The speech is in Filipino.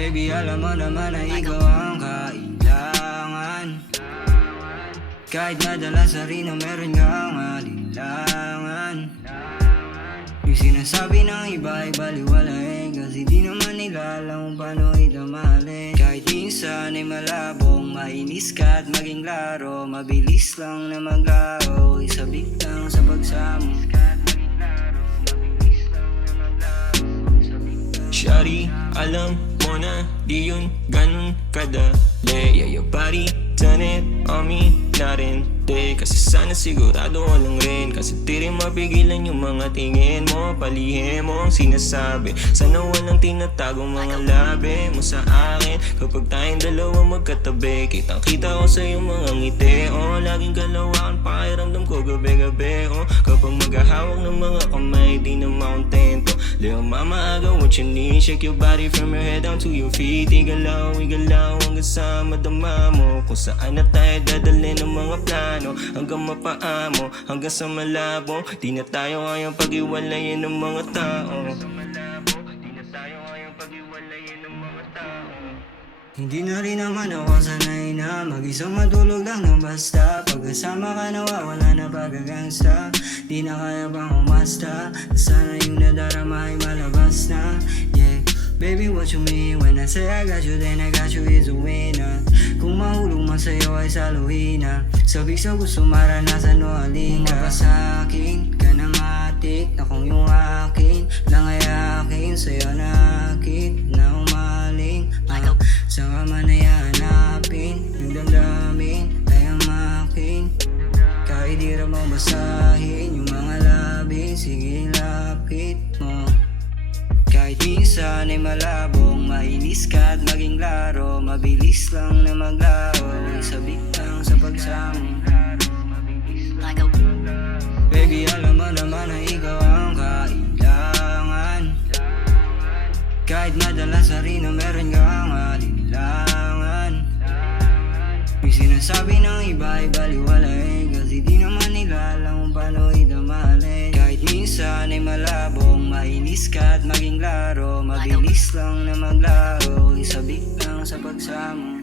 Baby, alam mo naman na ikaw ang kailangan. Kahit madalas na rin na meron kang alinlangan. Yung sinasabi ng iba ay baliwalain, kasi di naman nila alam kung paano ito mahalin. Kahit minsan ay malabong, mainis ka at maging klaro, mabilis lang na maglaro, isabik lang sa pagsamo. Shawty, alam mo na di yun ganun kadali. Yeah, your body, turn it on me na rin di. Kasi sana sigurado ko lang rin, kasi di rin mapigilan yung mga tingin mo, palihim mo ang sinasabi. Sana walang tinatagong mga labi mo sa akin. Kapag tayong dalawa magkatabi, kitang kita ko sa iyong mga ngiti. Oh, laging galawakan, pakiramdam ko gabi-gabi. Oh, kapag maghahawak ng mga kamay, di na makontento. Little mama, I got what you need. Shake your body from your head down to your feet. Igalaw, igalaw hanggang sa madama mo. Kung saan na tayo dadalhin ng mga plano, hanggang mapaamo, hanggang sa malabo. Di na tayo kayang pag-iwalayin ng mga tao. Hindi na rin naman ako sanay na mag-isang matulog lang ng basta. Pagkasama ka nawawala na pagkagangsta. Di na kaya bang umasta, sana yung nadarama ay malabas na. Yeah, baby, what you mean when I say I got you, then I got you is a winner. Kung mahulog man sa'yo ay saluhin na. Sabik sa gusto maranasan o halin ka. Sa akin ka na matik, na kung yung akin lang ay akin, sa'yo na akit na umaling. Saan ka man ay hanapin, yung damdamin ay ang makin. Kahit di rin mong basahin yung mga labi, sige lapit mo. Kahit minsan ay malabong, mainis ka at maging klaro, mabilis lang na maglaro, isabik lang sa pagsamo. Baby, alam mo naman na ikaw ang kailangan. Kahit madalas na rin na meron kang alinlangan. Yung sinasabi ng iba ay baliwalain, kasi di naman nila alam kung paano ito mahalin. Kahit minsan ay malabong, mainis ka at maging klaro, mabilis lang na maglaro, isabik lang sa pagsamo.